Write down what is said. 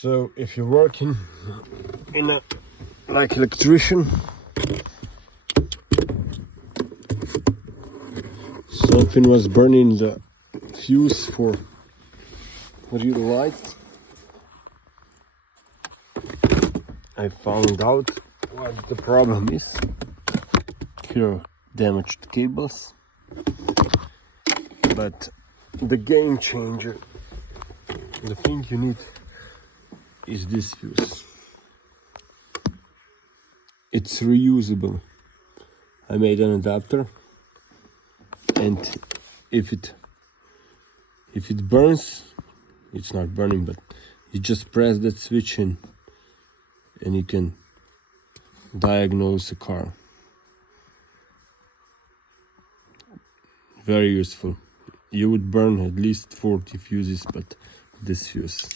So if you're working in a like electrician, something was burning the fuse for real light. I found out what the problem is. Here are damaged cables, but the game changer, the thing you need is this fuse. It's reusable. I made an adapter, and if it burns, it's not burning, but you just press that switch in and you can diagnose a car. Very useful. You would burn at least 40 fuses, but this fuse